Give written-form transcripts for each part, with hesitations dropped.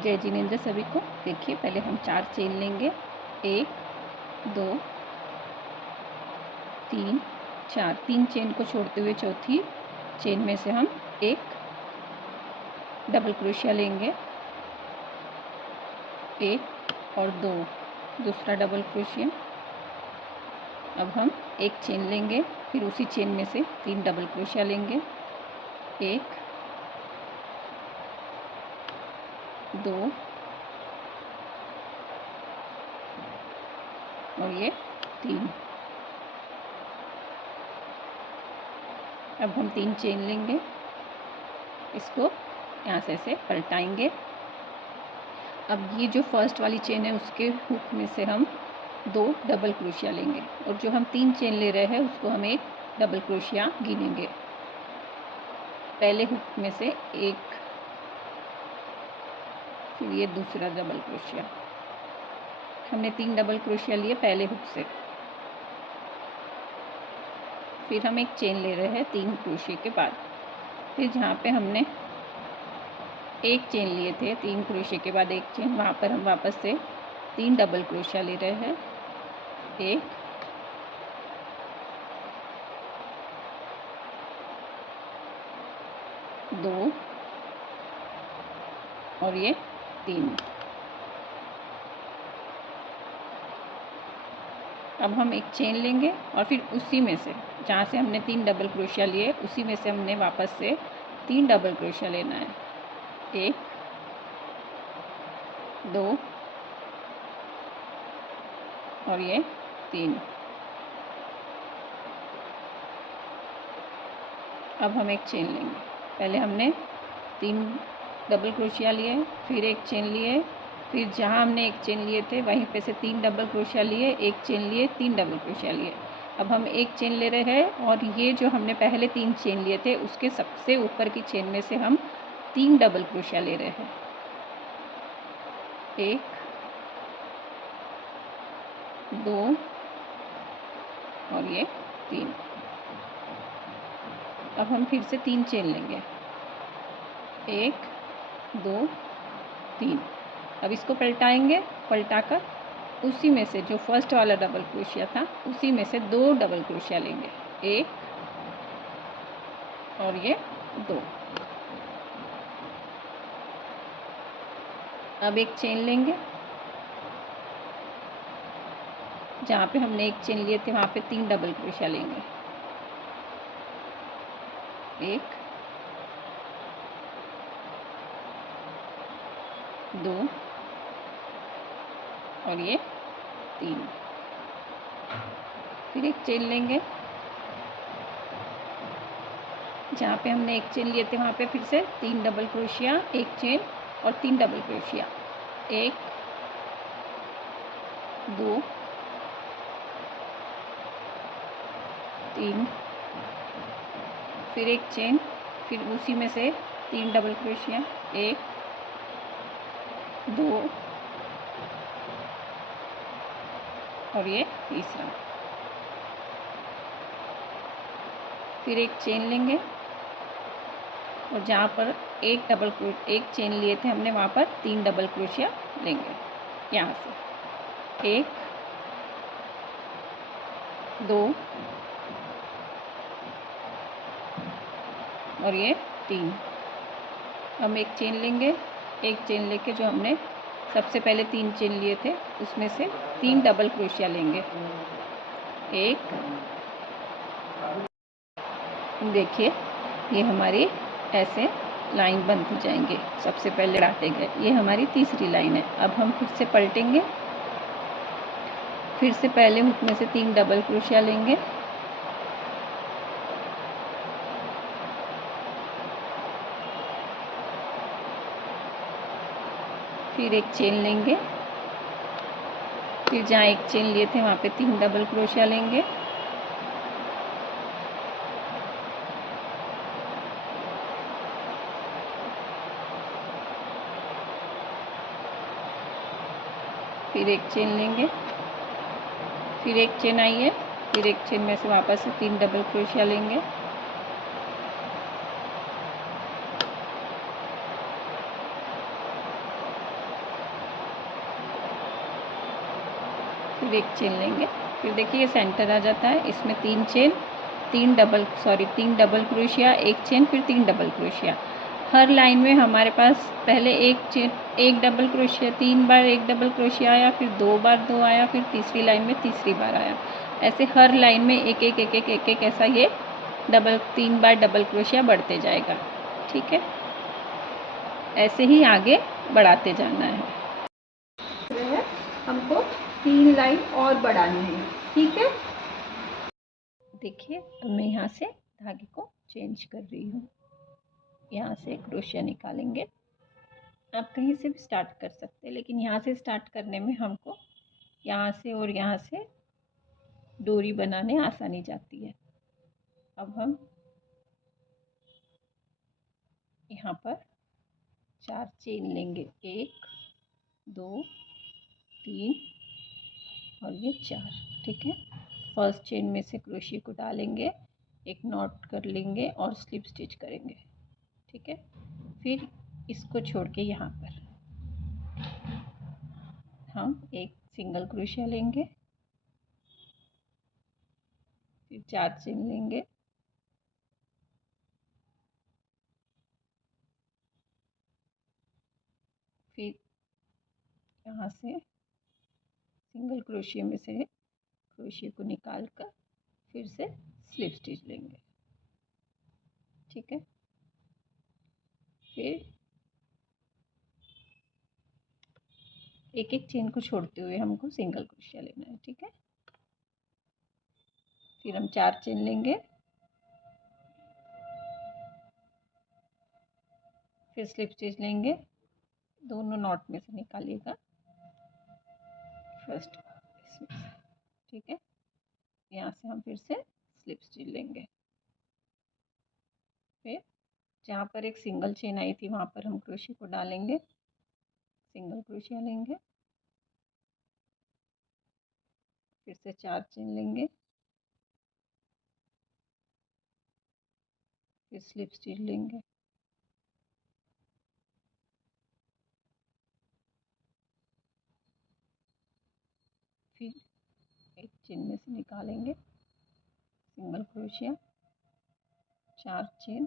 जय जिनेंद्र सभी को। देखिए पहले हम 4 चेन लेंगे, 1 2 3 4। 3 चेन को छोड़ते हुए चौथी चेन में से हम एक डबल क्रोशिया लेंगे, 1 और 2 दूसरा डबल क्रोशिया। अब हम एक चेन लेंगे, फिर उसी चेन में से 3 डबल क्रोशिया लेंगे, 1 2 और ये 3। अब हम 3 चेन लेंगे, इसको यहाँ से ऐसे पलटाएंगे। अब ये जो फर्स्ट वाली चेन है उसके हुक में से हम 2 डबल क्रोशिया लेंगे और जो हम 3 चेन ले रहे हैं उसको हम एक डबल क्रोशिया गिनेंगे। पहले हुक में से एक, फिर ये दूसरा डबल क्रोशिया। हमने 3 डबल क्रोशिया लिए पहले हुक से। फिर हम एक चेन ले रहे हैं 3 क्रोशिया के बाद। फिर जहाँ पे हमने एक चेन लिए थे, 3 क्रोशिया के बाद एक चेन, वहाँ पर हम वापस से 3 डबल क्रोशिया ले रहे हैं, 1 2 और ये 3। अब हम एक चेन लेंगे और फिर उसी में से जहाँ से हमने 3 डबल क्रोशिया लिए उसी में से हमने वापस से 3 डबल क्रोशिया लेना है, 1 2 और ये 3। अब हम एक चेन लेंगे, पहले हमने 3 डबल क्रोशिया लिए, फिर एक चेन लिए, फिर जहाँ हमने एक चेन लिए थे वहीं पे से 3 डबल क्रोशिया लिए, एक चेन लिए, 3 डबल क्रोशिया लिए। अब हम एक चेन ले रहे हैं और ये जो हमने पहले 3 चेन लिए थे उसके सबसे ऊपर की चेन में से हम 3 डबल क्रोशिया ले रहे हैं, 1 2 और ये 3। अब हम फिर से 3 चेन लेंगे, 1 2 3। अब इसको पलटाएंगे, पलटाकर उसी में से जो फर्स्ट वाला डबल क्रोशिया था उसी में से 2 डबल क्रोशिया लेंगे, 1 और ये 2। अब एक चेन लेंगे, जहाँ पे हमने एक चेन लिए थे वहाँ पे 3 डबल क्रोशिया लेंगे, 1 2 और ये 3। फिर एक चेन लेंगे, जहाँ पे हमने एक चेन लिए थे वहाँ पे फिर से 3 डबल क्रोशिया, एक चेन और 3 डबल क्रोशिया, 1 2 3। फिर एक चेन, फिर उसी में से 3 डबल क्रोशिया, 1 2 और ये तीसरा। फिर एक चेन लेंगे और जहाँ पर एक चेन लिए थे हमने वहाँ पर 3 डबल क्रोशिया लेंगे, यहाँ से 1 2 और ये 3। हम एक चेन लेंगे, एक चेन लेके जो हमने सबसे पहले 3 चेन लिए थे उसमें से 3 डबल क्रोशिया लेंगे, 1। देखिए ये हमारी ऐसे लाइन बनती जाएंगे, सबसे पहले बढ़ाते गए। ये हमारी तीसरी लाइन है। अब हम फिर से पलटेंगे, फिर से पहले हुक में से 3 डबल क्रोशिया लेंगे, फिर एक चेन लेंगे, फिर जहाँ एक चेन लिए थे वहाँ पे 3 डबल क्रोशिया लेंगे, फिर एक चेन लेंगे, फिर एक चेन आई है, फिर एक चेन में से वापस से 3 डबल क्रोशिया लेंगे, फिर एक चेन लेंगे, फिर देखिए ये सेंटर आ जाता है, इसमें 3 चेन, 3 डबल क्रोशिया, एक चेन, फिर 3 डबल क्रोशिया। हर लाइन में हमारे पास पहले एक डबल क्रोशिया, 3 बार एक डबल क्रोशिया आया, फिर 2 बार 2 आया, फिर तीसरी लाइन में तीसरी बार आया। ऐसे हर लाइन में एक एक ऐसा ये 3 बार डबल क्रोशिया बढ़ते जाएगा। ठीक है, ऐसे ही आगे बढ़ाते जाना है। हमको 3 लाइन और बढ़ानी है। ठीक है, देखिए अब मैं यहाँ से धागे को चेंज कर रही हूँ। यहाँ से क्रोशिया निकालेंगे, आप कहीं से भी स्टार्ट कर सकते हैं, लेकिन यहाँ से स्टार्ट करने में हमको यहाँ से और यहाँ से डोरी बनाने आसानी जाती है। अब हम यहाँ पर 4 चेन लेंगे, 1 2 3 और ये 4। ठीक है, फर्स्ट चेन में से क्रोशिया को डालेंगे, एक नॉट कर लेंगे और स्लिप स्टिच करेंगे। ठीक है, फिर इसको छोड़ के यहाँ पर हम एक सिंगल क्रोशिया लेंगे, फिर 4 चेन लेंगे, फिर यहाँ से सिंगल क्रोशिया में से क्रोशिया को निकाल कर फिर से स्लिप स्टिच लेंगे। ठीक है, फिर एक एक चेन को छोड़ते हुए हमको सिंगल क्रोशिया लेना है। ठीक है, फिर हम 4 चेन लेंगे, फिर स्लिप स्टिच लेंगे, दोनों नॉट में से निकालिएगा फर्स्ट इसमें से। ठीक है, यहाँ से हम फिर से स्लिप स्टिच लेंगे, फिर जहाँ पर एक सिंगल चेन आई थी वहाँ पर हम क्रोशिया को डालेंगे, सिंगल क्रोशिया लेंगे, फिर से 4 चेन लेंगे, फिर स्लिप स्टिच लेंगे, फिर एक चेन में से निकालेंगे, सिंगल क्रोशिया, 4 चेन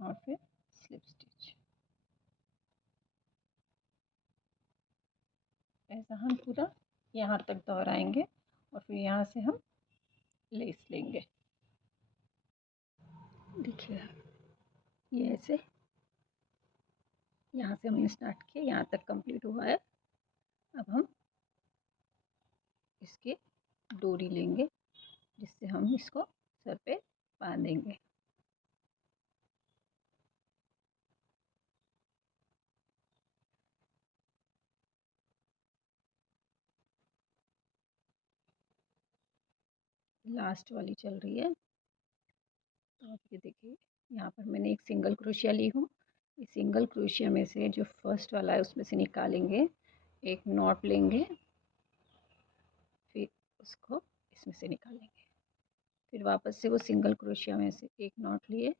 और फिर स्लिप स्टिच। ऐसा हम पूरा यहाँ तक दोहराएंगे और फिर यहाँ से हम लेस लेंगे। देखिए ये ऐसे यहाँ से हमने स्टार्ट किया, यहाँ तक कंप्लीट हुआ है। अब हम इसकी डोरी लेंगे जिससे हम इसको सर पे बांधेंगे। लास्ट वाली चल रही है, तो आप ये देखिए यहाँ पर मैंने एक सिंगल क्रोशिया ली हूँ। इस सिंगल क्रोशिया में से जो फर्स्ट वाला है उसमें से निकालेंगे, एक नॉट लेंगे, फिर उसको इसमें से निकालेंगे, फिर वापस से वो सिंगल क्रोशिया में से एक नॉट लिए,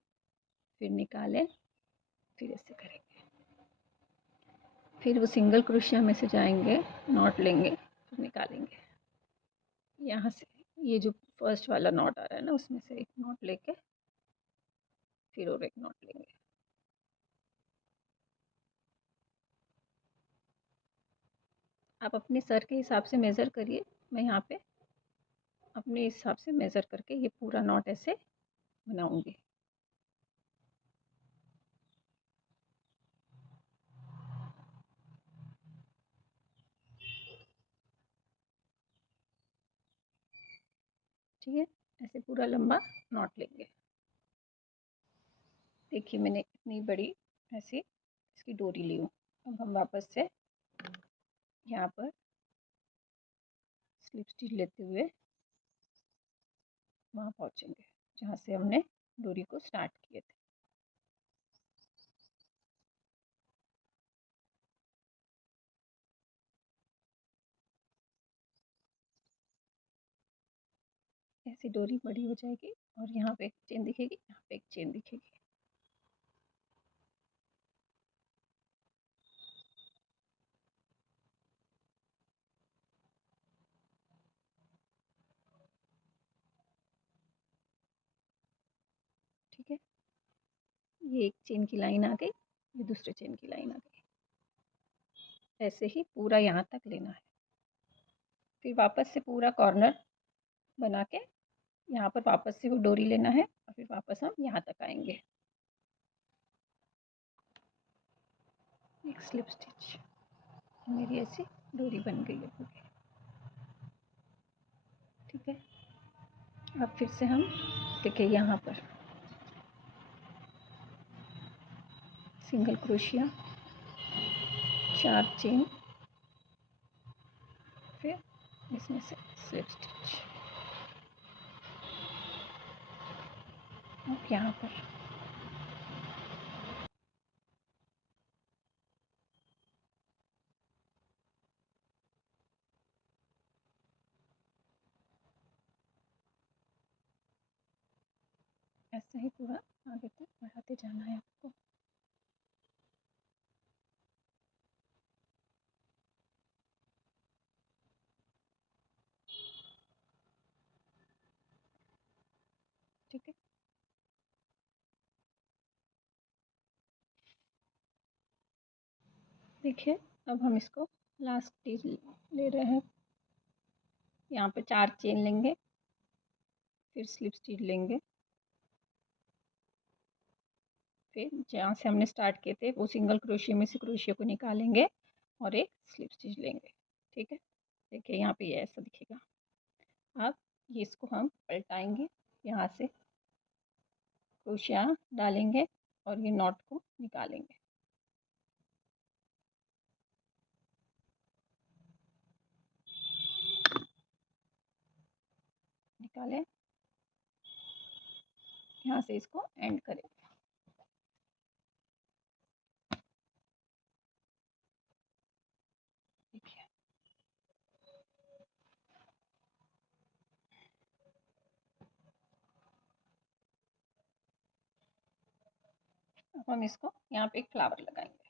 फिर निकालें, फिर ऐसे करेंगे, फिर वो सिंगल क्रोशिया में से जाएंगे, नॉट लेंगे, फिर निकालेंगे। यहाँ से ये जो फर्स्ट वाला नॉट आ रहा है ना उसमें से एक नॉट लेके फिर और एक नॉट लेंगे। आप अपने सर के हिसाब से मेज़र करिए, मैं यहाँ पे अपने हिसाब से मेज़र करके ये पूरा नॉट ऐसे बनाऊंगी। ठीक है, ऐसे पूरा लंबा नॉट लेंगे। देखिए मैंने इतनी बड़ी ऐसी इसकी डोरी ली हूँ। अब हम वापस से यहाँ पर स्लिप स्टिच लेते हुए वहाँ पहुँचेंगे जहाँ से हमने डोरी को स्टार्ट किए थे। ऐसी डोरी बड़ी हो जाएगी और यहाँ पे एक चेन दिखेगी, यहाँ पे एक चेन दिखेगी। ये एक चेन की लाइन आ गई, ये दूसरे चेन की लाइन आ गई। ऐसे ही पूरा यहाँ तक लेना है। फिर वापस से पूरा कॉर्नर बना के यहाँ पर वापस से वो डोरी लेना है और फिर वापस हम यहाँ तक आएंगे। एक स्लिप स्टिच, मेरी ऐसी डोरी बन गई है पूरी। ठीक है, अब फिर से हम देखिए यहाँ पर सिंगल क्रोशिया, 4 चेन, फिर इसमें से स्लिप स्टिच। अब यहाँ पर ऐसे ही पूरा आगे तक बढ़ाते जाना है आपको। ठीक है, देखिए अब हम इसको लास्ट स्टिच ले रहे हैं। यहाँ पे 4 चेन लेंगे, फिर स्लिप स्टिच लेंगे, फिर जहाँ से हमने स्टार्ट किए थे वो सिंगल क्रोशिया में से क्रोशिया को निकालेंगे और एक स्लिप स्टिच लेंगे। ठीक है, देखिए यहाँ पे ये ऐसा दिखेगा। अब ये इसको हम पलटाएंगे, यहाँ से क्रोशिया डालेंगे और ये नॉट को निकालेंगे। निकालें, यहाँ से इसको एंड करेंगे। देखिए अब हम इसको यहाँ पे एक फ्लावर लगाएंगे।